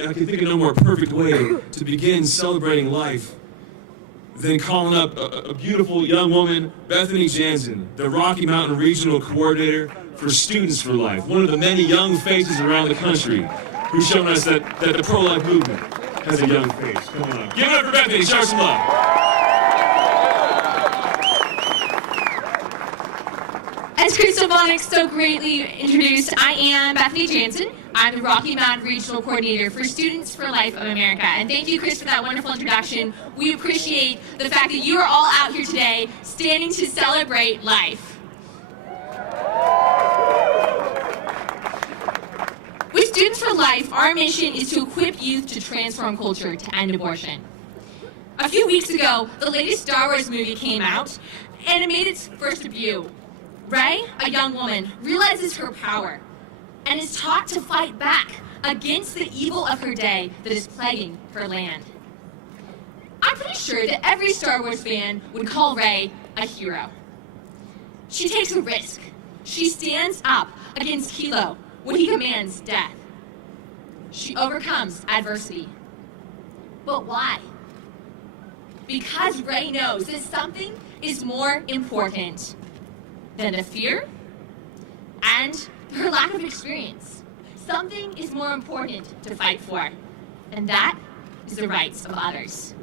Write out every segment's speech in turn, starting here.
I can think of no more perfect way to begin celebrating life than calling up a beautiful young woman, Bethany Janzen, the Rocky Mountain Regional Coordinator for Students for Life, one of the many young faces around the country who's shown us that the pro-life movement has a young face. Come on up. Give it up for Bethany. Show her some love. As Crystal Bonnick so greatly introduced, I am Bethany Janzen. I'm the Rocky Mountain Regional Coordinator for Students for Life of America. And thank you, Chris, for that wonderful introduction. We appreciate the fact that you are all out here today standing to celebrate life. With Students for Life, our mission is to equip youth to transform culture to end abortion. A few weeks ago, the latest Star Wars movie came out, and it made its first debut. Rey, a young woman, realizes her power and is taught to fight back against the evil of her day that is plaguing her land. I'm pretty sure that every Star Wars fan would call Rey a hero. She takes a risk. She stands up against Kylo when he commands death. She overcomes adversity. But why? Because Rey knows that something is more important than the fear and her lack of experience. Something is more important to fight for, and that is the rights of others.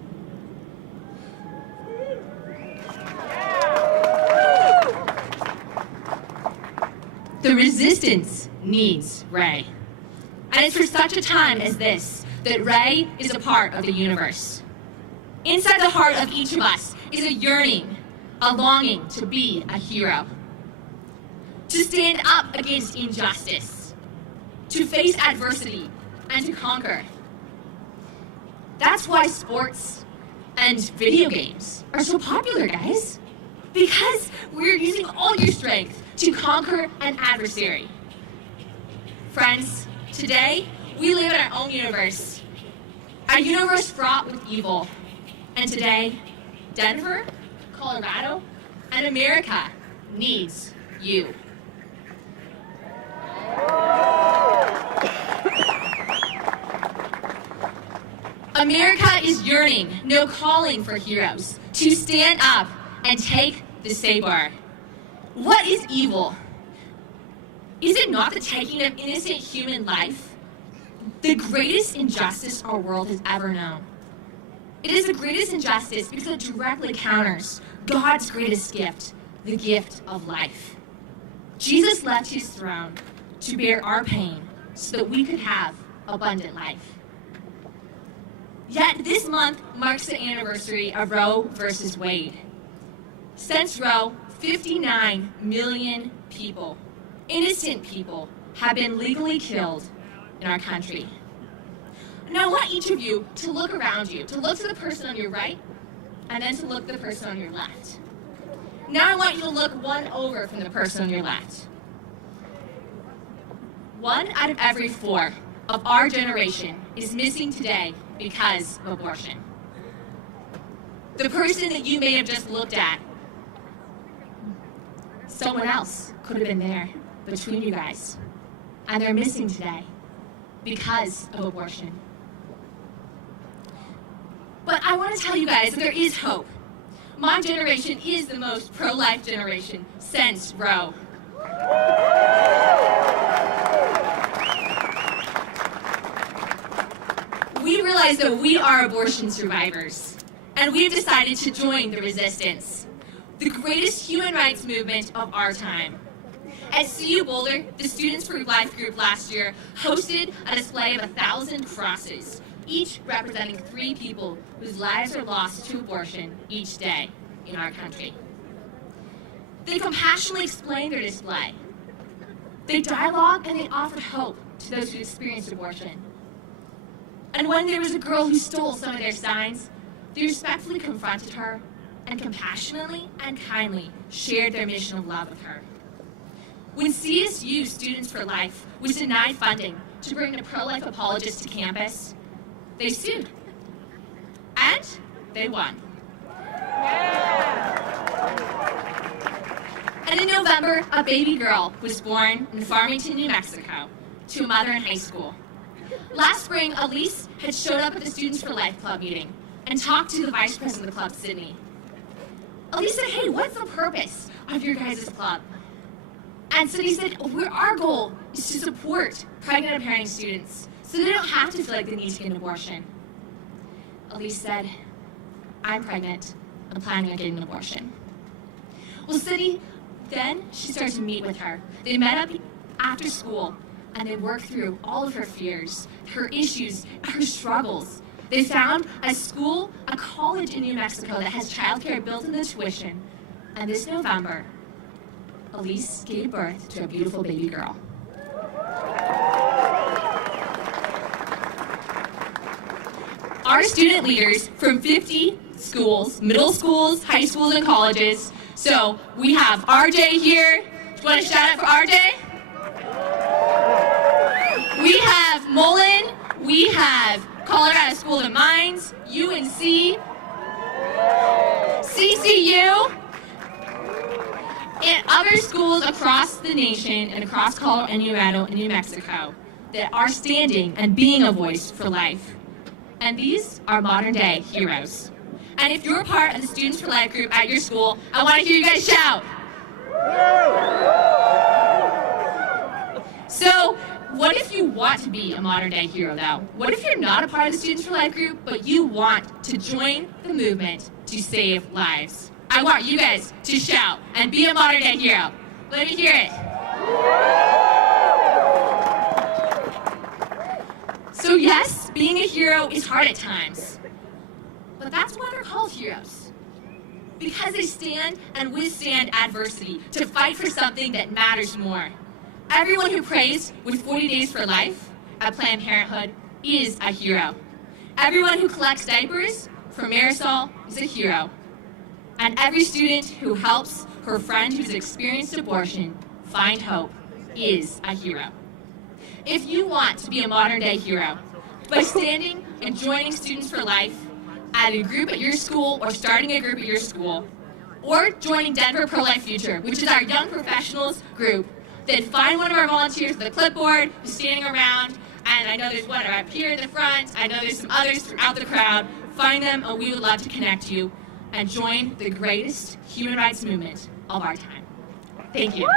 The resistance needs Rey. And it's for such a time as this that Rey is a part of the universe. Inside the heart of each of us is a yearning, a longing to be a hero. To stand up against injustice, to face adversity, and to conquer. That's why sports and video games are so popular, guys. Because we're using all your strength to conquer an adversary. Friends, today we live in our own universe. A universe fraught with evil. And today, Denver, Colorado, and America needs you. America is yearning, no calling for heroes, to stand up and take the saber. What is evil? Is it not the taking of innocent human life? The greatest injustice our world has ever known. It is the greatest injustice because it directly counters God's greatest gift, the gift of life. Jesus left his throne to bear our pain so that we could have abundant life. Yet this month marks the anniversary of Roe versus Wade. Since Roe, 59 million people, innocent people, have been legally killed in our country. Now I want each of you to look around you, to look to the person on your right, and then to look at the person on your left. Now I want you to look one over from the person on your left. 1 out of every 4 of our generation is missing today because of abortion. The person that you may have just looked at, someone else could have been there between you guys, and they're missing today because of abortion. But I want to tell you guys that there is hope. My generation is the most pro-life generation since Roe. We realize that we are abortion survivors, and we've decided to join the resistance, the greatest human rights movement of our time. At CU Boulder, the Students for Life group last year hosted a display of 1,000 crosses, each representing 3 people whose lives are lost to abortion each day in our country. They compassionately explained their display. They dialogued and they offered hope to those who experienced abortion. And when there was a girl who stole some of their signs, they respectfully confronted her and compassionately and kindly shared their mission of love with her. When CSU Students for Life was denied funding to bring a pro-life apologist to campus, they sued. And they won. And in November, a baby girl was born in Farmington, New Mexico, to a mother in high school. Last spring, Elise had showed up at the Students for Life Club meeting and talked to the vice president of the club, Sydney. Elise said, hey, what's the purpose of your guys' club? And Sydney said, our goal is to support pregnant and parenting students so they don't have to feel like they need to get an abortion. Elise said, I'm pregnant. I'm planning on getting an abortion. Well, Sydney, then she started to meet with her. They met up after school, and they worked through all of her fears, her issues, her struggles. They found a school, a college in New Mexico that has childcare built in the tuition. And this November, Elise gave birth to a beautiful baby girl. Our student leaders from 50 schools, middle schools, high schools, and colleges. So we have RJ here. Do you want to shout out for RJ? We have Mullen. We have Colorado School of Mines, UNC, CCU, and other schools across the nation and across Colorado and New Mexico that are standing and being a voice for life. And these are modern day heroes. And if you're part of the Students for Life group at your school, I want to hear you guys shout. So, what if you want to be a modern day hero though? What if you're not a part of the Students for Life group, but you want to join the movement to save lives? I want you guys to shout and be a modern day hero. Let me hear it. So yes, being a hero is hard at times. But that's why they're called heroes. Because they stand and withstand adversity to fight for something that matters more. Everyone who prays with 40 Days for Life at Planned Parenthood is a hero. Everyone who collects diapers for Marisol is a hero. And every student who helps her friend who's experienced abortion find hope is a hero. If you want to be a modern day hero, by standing and joining Students for Life at a group at your school or starting a group at your school, or joining Denver Pro-Life Future, which is our young professionals group, then find one of our volunteers with a clipboard who's standing around, and I know there's one up here in the front, I know there's some others throughout the crowd. Find them and we would love to connect you and join the greatest human rights movement of our time. Thank you.